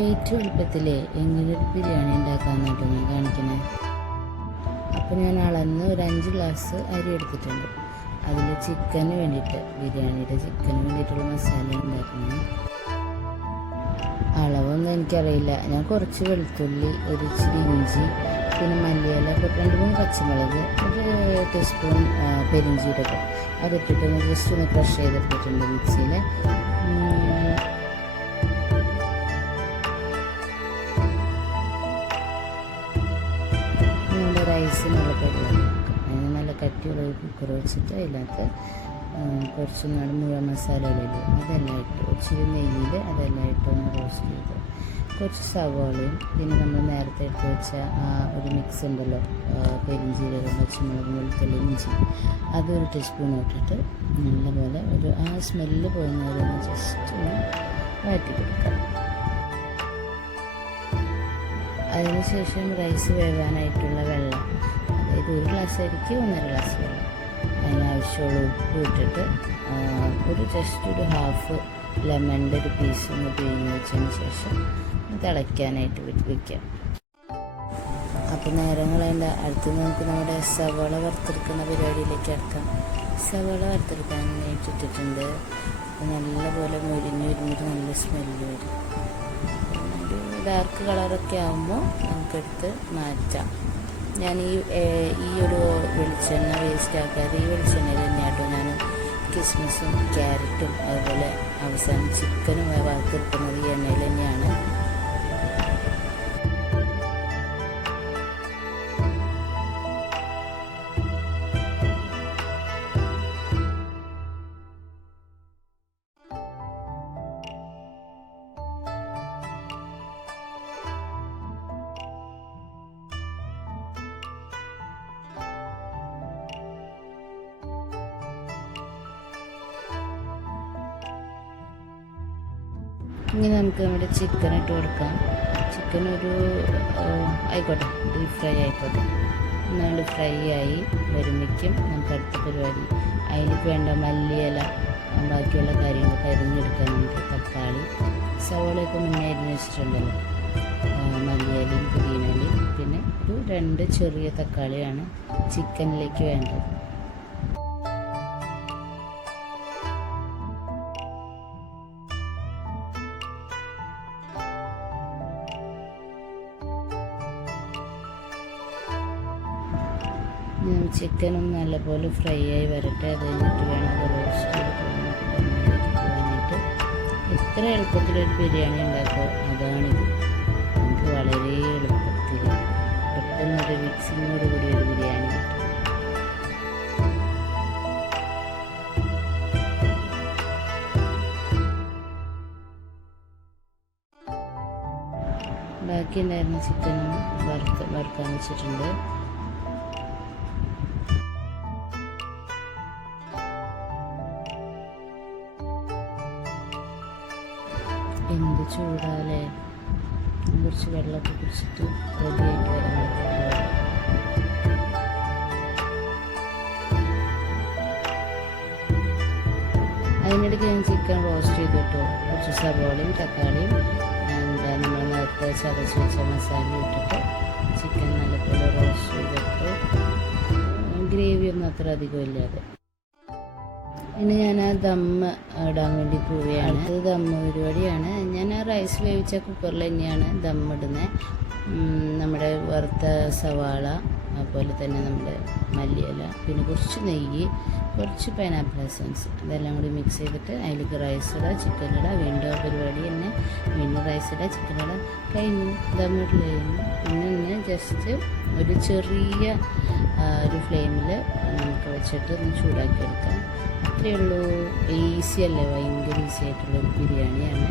ഏറ്റവും എളുപ്പത്തിൽ എങ്ങനെ ഒരു ബിരിയാണി ഉണ്ടാക്കാമെന്നായിട്ട് ഞാൻ കാണിക്കണേ. അപ്പോൾ ഞാൻ അളന്ന് ഒരു 5 ഗ്ലാസ് അരി എടുത്തിട്ടുണ്ട്. അതിൽ ചിക്കന് വേണ്ടിയിട്ട്, ബിരിയാണിയുടെ ചിക്കന് വേണ്ടിയിട്ടുള്ള മസാല ഉണ്ടാക്കുന്നത്. അളവൊന്നും എനിക്കറിയില്ല. ഞാൻ കുറച്ച് വെളുത്തുള്ളി, ഒരു ഇച്ചിരി ഇഞ്ചി, പിന്നെ മല്ലിയില, 2-3 പച്ചമുളക്, ഒരു ടീസ്പൂൺ പെരിഞ്ചീരകം അതിട്ടിട്ട് ജസ്റ്റ് ഒന്ന് ക്രഷ് ചെയ്തെടുത്തിട്ടുണ്ട് മിക്സിയിൽ. നമ്മുടെ റൈസിനുള്ള വെള്ളം അതിന് നല്ല കട്ടിയുള്ള ഒരു കുക്കർ വെച്ചിട്ട് അതിനകത്ത് കുറച്ച് മുഴുവൻ മസാലകളില്ലേ അതെല്ലാം ഇട്ട്, ഇച്ചിരി നെയ്യിൽ അതെല്ലാം ഇട്ടൊന്ന് റോസ്റ്റ് ചെയ്ത്, കുറച്ച് സവാളയും പിന്നെ നമ്മൾ നേരത്തെ എടുത്ത് വെച്ച ആ ഒരു മിക്സ് ഉണ്ടല്ലോ, പെരിഞ്ചീരകം, പച്ചമുളക്, വെളുത്തുള്ളി, ഇഞ്ചി, അതൊരു ടീസ്പൂൺ ഇട്ടിട്ട് നല്ലപോലെ ഒരു ആ സ്മെല്ല് പോകുന്നവരൊന്ന് ജസ്റ്റ് ഒന്ന് വഴറ്റി കൊടുക്കാം. അതിനുശേഷം റൈസ് വേവാനായിട്ടുള്ള വെള്ളം, അതായത് 1 ഗ്ലാസ് അരിക്ക് 1.5 ഗ്ലാസ് വെള്ളം, അതിനാവശ്യമുള്ള ഉപ്പ് ഇട്ടിട്ട് ജസ്റ്റ് ഒരു ഹാഫ് ലെമണിൻ്റെ ഒരു പീസ് ഒന്ന് പിഴിഞ്ഞ് വെച്ചതിന് ശേഷം തിളയ്ക്കാനായിട്ട് വയ്ക്കാം. അപ്പോൾ നേരങ്ങളതിൻ്റെ അടുത്ത് നമുക്ക് നമ്മുടെ സവാള വറുത്തെടുക്കുന്ന പരിപാടിയിലേക്ക് ഇറക്കാം. സവാള വറുത്തെടുക്കാനായിട്ട് ഇട്ടിട്ടുണ്ട്. നല്ലപോലെ മുരിഞ്ഞിട്ട് നല്ല സ്മെല്ല് വരും. ഒരു ഡാർക്ക് കളറൊക്കെ ആകുമ്പോൾ നമുക്കെടുത്ത് മാറ്റാം. ഞാൻ ഈ ഒരു വെളിച്ചെണ്ണ വേസ്റ്റ് ആക്കാതെ ഈ വെളിച്ചെണ്ണയിൽ തന്നെയാട്ടോ ഞാൻ കിസ്മിസും ക്യാരറ്റും അതുപോലെ അവസാനം ചിക്കനും വറുത്തെടുക്കുന്നത് ഈ എണ്ണയിൽ തന്നെയാണ്. ഇനി നമുക്ക് നമ്മുടെ ചിക്കൻ ഇട്ട് കൊടുക്കാം. ചിക്കൻ ആയിക്കോട്ടെ, ഡീപ് ഫ്രൈ ആയിക്കോട്ടെ. നമ്മൾ ഫ്രൈ ആയി വരുമ്പോഴേക്കും നമുക്ക് അടുത്ത പരിപാടി അതിലേക്ക് വേണ്ട മല്ലിയില, ബാക്കിയുള്ള കാര്യങ്ങളൊക്കെ അരിഞ്ഞെടുക്കാൻ. നമുക്ക് തക്കാളി, സവോളയൊക്കെ മുന്നേ അരിഞ്ഞ് വെച്ചിട്ടുണ്ടല്ലോ, മല്ലിയിലയും പുതിനയിലയും, പിന്നെ ഒരു 2 ചെറിയ തക്കാളിയാണ് ചിക്കനിലേക്ക് വേണ്ടത്. ചിക്കനും നല്ലപോലെ ഫ്രൈ ആയി വരട്ടെ. അത് കഴിഞ്ഞിട്ട് വേണം അത് റോസ്റ്റ് ചെയ്ത് പോകാനായിട്ട്. എത്ര എളുപ്പത്തിലൊരു ബിരിയാണി ഉണ്ടാക്കുമോ അതാണിത്. നമുക്ക് വളരെ എളുപ്പത്തിൽ പെട്ടെന്നൊരു മിക്സിങ്ങോട് കൂടി ഒരു ബിരിയാണി കിട്ടും. ബാക്കി ഉണ്ടായിരുന്ന ചിക്കനും വറുക്കാൻ വെച്ചിട്ടുണ്ട്. എന്ത് ചൂടാലേ! കുറച്ച് വെള്ളമൊക്കെ കുടിച്ചിട്ട് റെഡിയായിട്ട് വരാൻ. അതിനിടയ്ക്ക് ഞാൻ ചിക്കൻ റോസ്റ്റ് ചെയ്തിട്ടോ, കുറച്ച് സവോളയും തക്കാളിയും നമ്മൾ നേരത്തെ ചതച്ച് വെച്ച മസാല ഇട്ടിട്ട് ചിക്കൻ നല്ലപോലെ റോസ്റ്റ് ചെയ്തിട്ട്, ഗ്രേവിയൊന്നും അത്ര അധികം ഇല്ലാതെ. ഇനി ഞാൻ ആ ദമ്മ് ഇടാൻ വേണ്ടി പോവുകയാണ്. അത് ദമ്മ് പരിപാടിയാണ്. ഞാൻ ആ റൈസ് വേവിച്ച കുക്കറിൽ തന്നെയാണ് ദമ്മിടുന്നത്. നമ്മുടെ വറുത്ത സവാള, അതുപോലെ തന്നെ നമ്മുടെ മല്ലിയില, പിന്നെ കുറച്ച് നെയ്യ്, കുറച്ച് പൈനാപ്പിൾ എസൻസ്, ഇതെല്ലാം കൂടി മിക്സ് ചെയ്തിട്ട് അതിലേക്ക് റൈസ് ഇടുക, ചിക്കൻ ഇടുക, വീണ്ടും ആ പരിപാടി തന്നെ, വീണ്ടും റൈസ് ഇടുക, ചിക്കൻ ഇടുക, കഴിഞ്ഞു. ദമ്മിട്ട് കഴിഞ്ഞു. പിന്നെ ജസ്റ്റ് ഒരു ചെറിയ ഒരു ഫ്ലെയിമിൽ നമുക്ക് വെച്ചിട്ട് ഒന്ന് ചൂടാക്കി എടുക്കാം. അത്രയേ ഉള്ളൂ. ഈസി അല്ലേ, ഭയങ്കര ഈസി ആയിട്ടുള്ളൊരു ബിരിയാണിയാണ്.